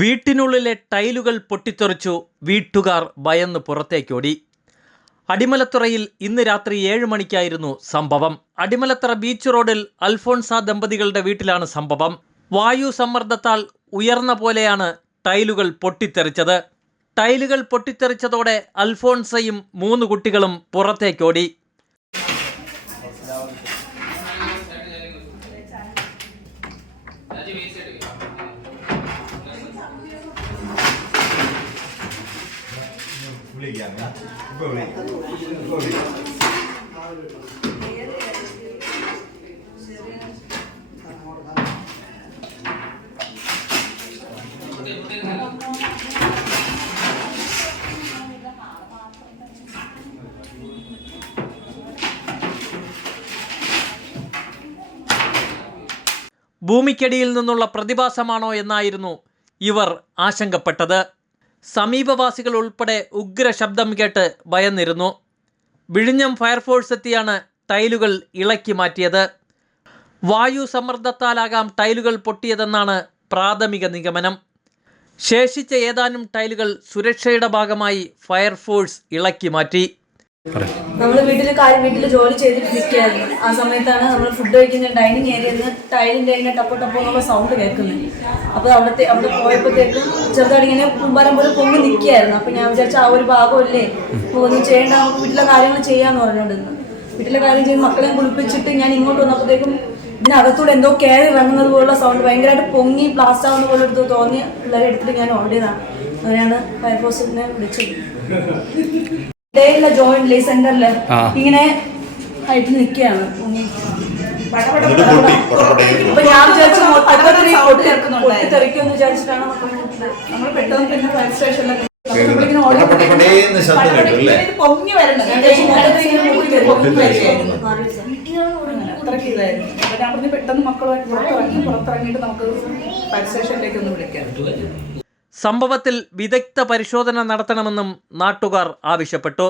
വീട്ടിനുള്ളിലെ ടൈലുകൾ പൊട്ടിത്തെറിച്ചു. വീട്ടുകാർ ഭയന്ന് പുറത്തേക്കോടി. അടിമലത്തുറയിൽ ഇന്ന് രാത്രി 7 മണിക്കായിരുന്നു സംഭവം. അടിമലത്തുറ ബീച്ച് റോഡിൽ അൽഫോൺസ ദമ്പതികളുടെ വീട്ടിലാണ് സംഭവം. വായു സമ്മർദ്ദത്താൽ ഉയർന്ന പോലെയാണ് ടൈലുകൾ പൊട്ടിത്തെറിച്ചത്. ടൈലുകൾ പൊട്ടിത്തെറിച്ചതോടെ അൽഫോൺസയും 3 കുട്ടികളും പുറത്തേക്കോടി. ഭൂമിക്കടിയിൽ നിന്നുള്ള പ്രതിഭാസമാണോ എന്നായിരുന്നു ഇവർ ആശങ്കപ്പെട്ടത്. സമീപവാസികൾ ഉൾപ്പെടെ ഉഗ്ര ശബ്ദം കേട്ട് ഭയന്നിരുന്നു. വിഴിഞ്ഞം ഫയർഫോഴ്സ് എത്തിയാണ് ടൈലുകൾ ഇളക്കി മാറ്റിയത്. വായു സമ്മർദ്ദത്താലാകാം ടൈലുകൾ പൊട്ടിയതെന്നാണ് പ്രാഥമിക നിഗമനം. ശേഷിച്ച ഏതാനും ടൈലുകൾ സുരക്ഷയുടെ ഭാഗമായി ഫയർഫോഴ്സ് ഇളക്കി മാറ്റി. നമ്മൾ വീട്ടിൽ ജോലി ചെയ്തിട്ട് നിൽക്കുകയായിരുന്നു. ആ സമയത്താണ് നമ്മൾ ഫുഡ് കഴിക്കുന്ന ഡൈനിങ് ഏരിയയിൽ നിന്ന് ടൈലിൻ്റെ ഇങ്ങനെ ടപ്പോ ടപ്പോ എന്നുള്ള സൗണ്ട് കേൾക്കുന്നത്. അപ്പോൾ അവിടെ പോയപ്പോഴത്തേക്കും ചെറുതായിട്ട് ഇങ്ങനെ കുമ്പാരം പോലെ പൊങ്ങി നിൽക്കുകയായിരുന്നു. അപ്പോൾ ഞാൻ വിചാരിച്ച ആ ഒരു ഭാഗമല്ലേ ഒന്നും ചെയ്യേണ്ട, നമുക്ക് വീട്ടിലെ കാര്യങ്ങൾ ചെയ്യാമെന്ന് പറഞ്ഞുകൊണ്ടിരുന്നു. വീട്ടിലെ കാര്യം ചെയ്ത് മക്കളെയും കുളിപ്പിച്ചിട്ട് ഞാൻ ഇങ്ങോട്ട് വന്നപ്പോഴത്തേക്കും ഇതിനകത്തൂടെ എന്തോ കയറി ഇറങ്ങുന്നത് പോലുള്ള സൗണ്ട്, ഭയങ്കരമായിട്ട് പൊങ്ങി ബ്ലാസ്റ്റ് ആവുന്ന പോലെ എടുത്ത് തോന്നിയ പിള്ളേരെ എടുത്തിട്ട് ഞാൻ ഓടിയതാണ്. അങ്ങനെയാണ് ഫയർഫോഴ്സിനെ വിളിച്ചത്. ജോയിന്റ് സെന്ററില് ഇങ്ങനെ ആയിട്ട് നിൽക്കുകയാണ്. അപ്പൊ ഞാൻ വിചാരിച്ചു പൊട്ടിത്തെറിക്കുമെന്ന് വിചാരിച്ചിട്ടാണ് നമ്മൾ പെട്ടെന്ന് പിന്നെ ഫയർ സ്റ്റേഷനിലൊക്കെ പൊങ്ങി വരണം. പെട്ടെന്ന് മക്കളുമായിട്ട് പുറത്തിറങ്ങിയിട്ട് നമുക്ക് ഫയർ സ്റ്റേഷനിലേക്ക് ഒന്ന് വിളിക്കാം. സംഭവത്തിൽ വിദഗ്ധ പരിശോധന നടത്തണമെന്നും നാട്ടുകാർ ആവശ്യപ്പെട്ടു.